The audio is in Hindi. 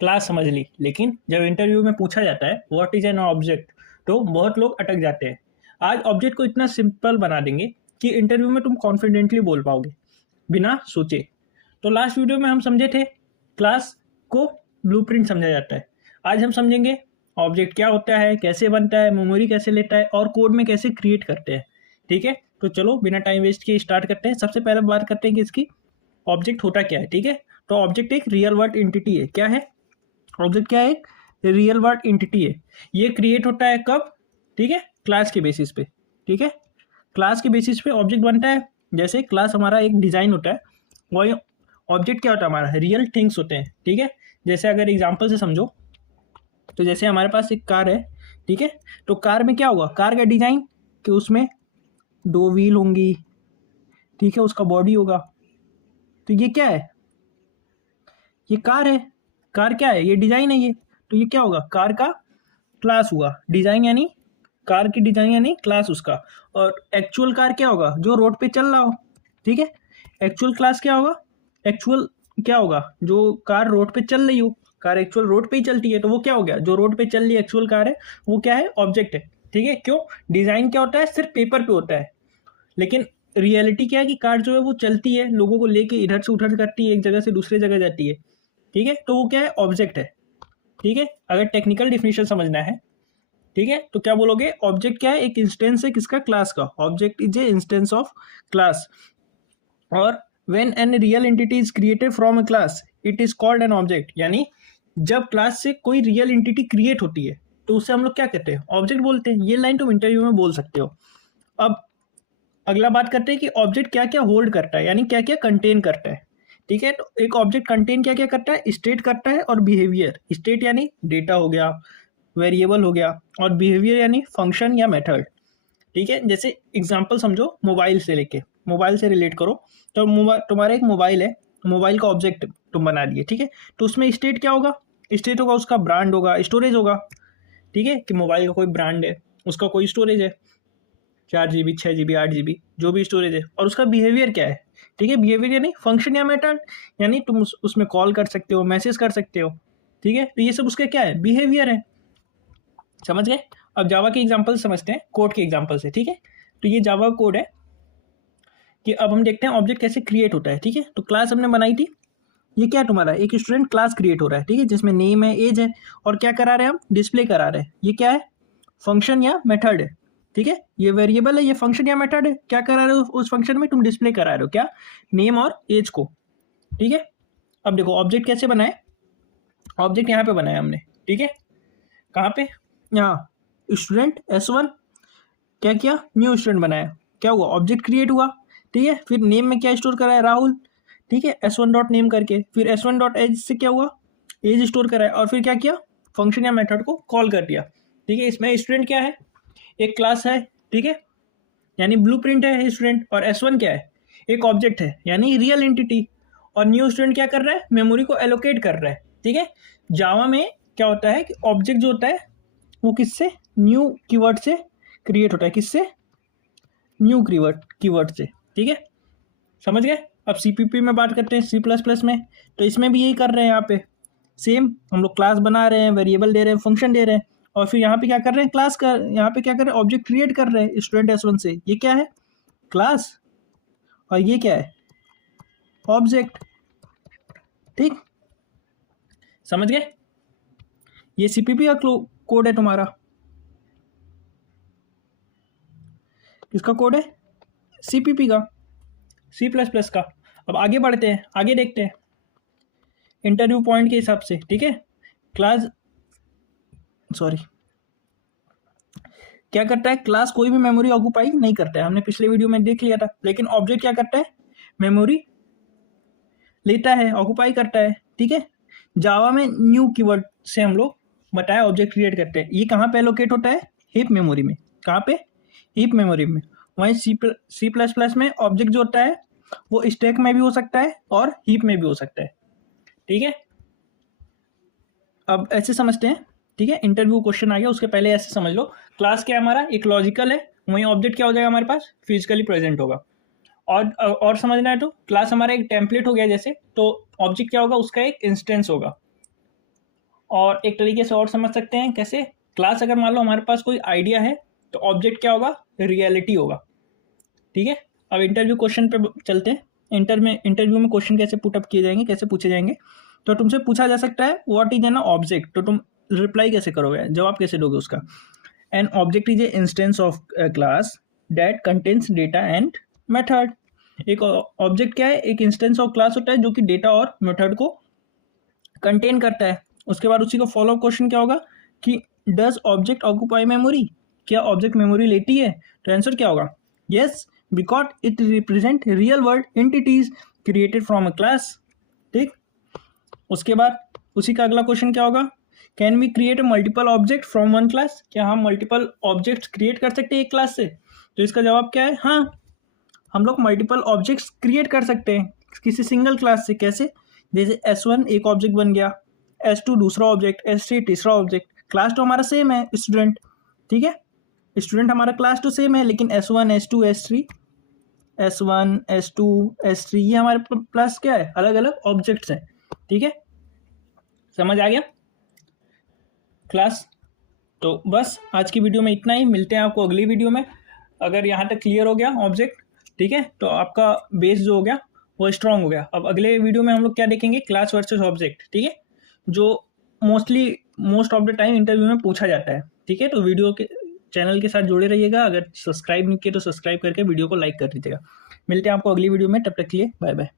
क्लास समझ ली, लेकिन जब इंटरव्यू में पूछा जाता है व्हाट इज एन ऑब्जेक्ट, तो बहुत लोग अटक जाते हैं। आज ऑब्जेक्ट को इतना सिंपल बना देंगे कि इंटरव्यू में तुम कॉन्फिडेंटली बोल पाओगे बिना सोचे। तो लास्ट वीडियो में हम समझे थे क्लास को ब्लूप्रिंट समझा जाता है। आज हम समझेंगे ऑब्जेक्ट क्या होता है, कैसे बनता है, मेमोरी कैसे लेता है और कोड में कैसे क्रिएट करते हैं। ठीक है, तो चलो बिना टाइम वेस्ट किए स्टार्ट करते हैं। सबसे पहले बात करते हैं कि इसकी ऑब्जेक्ट होता क्या है। ठीक है, तो ऑब्जेक्ट एक रियल वर्ल्ड एंटिटी है। क्या है ऑब्जेक्ट? क्या है? एक रियल वर्ल्ड एंटिटी है। ये क्रिएट होता है कब? ठीक है, क्लास के बेसिस पे। ठीक है, क्लास के बेसिस पे ऑब्जेक्ट बनता है। जैसे क्लास हमारा एक डिजाइन होता है, वही ऑब्जेक्ट क्या होता है हमारा? रियल थिंग्स होते हैं। ठीक है, जैसे अगर एग्जांपल से समझो तो जैसे हमारे पास एक कार है। ठीक है, तो कार में क्या होगा? कार का डिजाइन कि उसमें दो व्हील होंगी। ठीक है, उसका बॉडी होगा। तो ये क्या है? ये कार है। कार क्या है? ये डिजाइन है ये। तो ये क्या होगा? कार का क्लास हुआ। डिजाइन यानी कार की डिजाइन यानी क्लास उसका। और एक्चुअल कार क्या होगा? जो रोड पे चल रहा हो। ठीक है, एक्चुअल क्लास क्या होगा? एक्चुअल क्या होगा? जो कार रोड पे चल रही हो। कार एक्चुअल रोड पे ही चलती है, तो वो क्या हो गया? जो रोड पे चल रही एक्चुअल कार है, वो क्या है? ऑब्जेक्ट है। ठीक है, क्यों? डिजाइन क्या होता है? सिर्फ पेपर पे होता है, लेकिन रियलिटी क्या है कि कार जो है वो चलती है, लोगों को लेके इधर से उधर करती है, एक जगह से दूसरी जगह जाती है। ठीक है, तो वो क्या है? ऑब्जेक्ट है। ठीक है, अगर टेक्निकल डिफिनेशन समझना है, ठीक है, तो क्या बोलोगे? ऑब्जेक्ट क्या है? एक इंस्टेंस है किसका? क्लास का। Object is a instance of class. और when an real entity is created from a class it is called an object. यानी जब क्लास से कोई रियल एंटिटी क्रिएट होती है तो उसे हम लोग क्या कहते हैं? ऑब्जेक्ट बोलते हैं। ये लाइन तुम इंटरव्यू में बोल सकते हो। अब अगला बात करते हैं कि ऑब्जेक्ट क्या क्या होल्ड करता है, यानी क्या क्या कंटेन करता है। ठीक है, तो एक ऑब्जेक्ट कंटेन क्या क्या करता है? स्टेट करता है और बिहेवियर। स्टेट यानी डेटा हो गया, वेरिएबल हो गया, और बिहेवियर यानी फंक्शन या मेथड। ठीक है, जैसे एग्जांपल समझो मोबाइल से लेके, मोबाइल से रिलेट करो। तो तुम्हारा एक मोबाइल है, मोबाइल का ऑब्जेक्ट तुम बना दिए। ठीक है, तो उसमें स्टेट क्या होगा? स्टेट होगा उसका ब्रांड होगा, स्टोरेज होगा। ठीक है, कि मोबाइल का कोई ब्रांड है, उसका कोई स्टोरेज है, 4 GB, 6 GB, 8 GB, जो भी स्टोरेज है। और उसका बिहेवियर क्या है? ठीक है, बिहेवियर यानी फंक्शन या मेथड, यानी तुम उसमें कॉल कर सकते हो, मैसेज कर सकते हो। ठीक है, तो ये सब उसका क्या है? बिहेवियर है। समझ गए? अब जावा के एग्जांपल समझते हैं कोड के एग्जांपल से। ठीक है, तो ये जावा कोड है कि अब हम देखते हैं ऑब्जेक्ट कैसे क्रिएट होता है। ठीक है, तो क्लास हमने बनाई थी। ये क्या है तुम्हारा? एक स्टूडेंट क्लास क्रिएट हो रहा है। ठीक है, जिसमें नेम है, एज है, और क्या करा रहे हैं हम? डिस्प्ले करा रहे हैं। ये क्या है? फंक्शन या मेथड है। ठीक है, ये वेरिएबल है, ये फंक्शन या मेथड है। क्या करा रहे हो उस फंक्शन में? तुम डिस्प्ले करा रहे हो क्या? नेम और एज को। ठीक है, अब देखो ऑब्जेक्ट कैसे बनाए। ऑब्जेक्ट यहाँ पे बनाया हमने। ठीक है, कहाँ पे? यहाँ स्टूडेंट S1 क्या किया? न्यू स्टूडेंट बनाया। क्या हुआ? ऑब्जेक्ट क्रिएट हुआ। ठीक है, फिर नेम में क्या स्टोर करा है? राहुल। ठीक है, S1 डॉट नेम करके, फिर S1 डॉट एज से क्या हुआ? एज स्टोर करा है, और फिर क्या किया? फंक्शन या मेथड को कॉल कर दिया। ठीक है, इसमें स्टूडेंट क्या है? एक क्लास है। ठीक है, यानी ब्लूप्रिंट है स्टूडेंट। और S1 क्या है? एक ऑब्जेक्ट है, यानी रियल एंटिटी। और न्यू स्टूडेंट क्या कर रहा है? मेमोरी को एलोकेट कर रहा है। ठीक है, जावा में क्या होता है कि ऑब्जेक्ट जो होता है वो किससे? न्यू कीवर्ड से क्रिएट होता है। किससे? न्यू कीवर्ड से। ठीक है, समझ गए? अब CPP में बात करते हैं, C++ में। तो इसमें भी यही कर रहे हैं। यहाँ पे सेम हम लोग क्लास बना रहे हैं, वेरिएबल दे रहे हैं, फंक्शन दे रहे हैं, और फिर यहाँ पे क्या कर रहे हैं? क्लास का यहाँ पे क्या कर रहे हैं? ऑब्जेक्ट क्रिएट कर रहे हैं स्टूडेंट S1 से। ये क्या है? क्लास। और ये क्या है? ऑब्जेक्ट। ठीक, समझ गए? ये CPP का कोड है तुम्हारा। किसका कोड है? CPP का, C++ का। अब आगे बढ़ते हैं, आगे देखते हैं इंटरव्यू पॉइंट के हिसाब से। ठीक है, क्लास सॉरी क्या करता है? क्लास कोई भी मेमोरी ऑक्यूपाई नहीं करता है, हमने पिछले वीडियो में देख लिया था। लेकिन ऑब्जेक्ट क्या करता है? मेमोरी लेता है, ऑक्यूपाई करता है। ठीक है, जावा में न्यू कीवर्ड से हम लोग बताया ऑब्जेक्ट क्रिएट करते हैं। ये कहाँ पे एलोकेट होता है? हीप मेमोरी में। कहाँ पे? हीप मेमोरी में। वहीं C++ में ऑब्जेक्ट जो होता है वो स्टैक में भी हो सकता है और हीप में भी हो सकता है। ठीक है, अब ऐसे समझते हैं। ठीक है, इंटरव्यू क्वेश्चन आ गया, उसके पहले ऐसे समझ लो। क्लास क्या है हमारा? एक लॉजिकल है। वहीं ऑब्जेक्ट क्या हो जाएगा हमारे पास? फिजिकली प्रेजेंट होगा। और समझना है तो क्लास हमारा एक टेम्पलेट हो गया जैसे, तो ऑब्जेक्ट क्या होगा? उसका एक इंस्टेंस होगा। और एक तरीके से और समझ सकते हैं कैसे, क्लास अगर मान लो हमारे पास कोई आइडिया है तो ऑब्जेक्ट क्या होगा, रियलिटी होगा। ठीक है, अब इंटरव्यू क्वेश्चन पे चलते हैं। इंटरव्यू में क्वेश्चन कैसे पुटअप किए जाएंगे, कैसे पूछे जाएंगे। तो तुमसे पूछा जा सकता है व्हाट इज एन ऑब्जेक्ट, तो तुम रिप्लाई कैसे करोगे, जवाब कैसे दोगे उसका। An object is a instance of class that contains data and method. एक ऑब्जेक्ट क्या है, एक इंस्टेंस ऑफ क्लास होता है जो कि डेटा और मेथड को कंटेन करता है। उसके बाद उसी का फॉलो क्वेश्चन क्या होगा कि डज ऑब्जेक्ट ऑक्यूपाई मेमोरी, क्या ऑब्जेक्ट मेमोरी लेती है। तो आंसर क्या होगा, yes, because it represent real world entities created from a class. ठीक, उसके बाद उसी का अगला क्वेश्चन क्या होगा, can we create multiple object from one class, क्या हम मल्टीपल ऑब्जेक्ट्स क्रिएट कर सकते हैं एक क्लास से। तो इसका जवाब क्या है, हाँ, हम लोग मल्टीपल ऑब्जेक्ट्स क्रिएट कर सकते हैं किसी सिंगल क्लास से। कैसे, जैसे S1 एक ऑब्जेक्ट बन गया, S2 दूसरा ऑब्जेक्ट, S3 तीसरा ऑब्जेक्ट। क्लास तो हमारा सेम है स्टूडेंट, ठीक है, स्टूडेंट हमारा क्लास तो सेम है, लेकिन S1 S2 S3, S1 S2 S3 ये हमारे प्लस क्या है, अलग अलग ऑब्जेक्ट्स हैं। ठीक है, समझ आ गया क्लास। तो बस आज की वीडियो में इतना ही, मिलते हैं आपको अगली वीडियो में। अगर यहाँ तक क्लियर हो गया ऑब्जेक्ट, ठीक है, तो आपका बेस जो हो गया वो स्ट्रांग हो गया। अब अगले वीडियो में हम लोग क्या देखेंगे, क्लास वर्सेस ऑब्जेक्ट। ठीक है, जो most of the time interview में पूछा जाता है। ठीक है, तो वीडियो के चैनल के साथ जुड़े रहिएगा। अगर सब्सक्राइब नहीं किए तो सब्सक्राइब करके वीडियो को लाइक कर दीजिएगा। मिलते हैं आपको अगली वीडियो में, तब तक के लिए बाय बाय।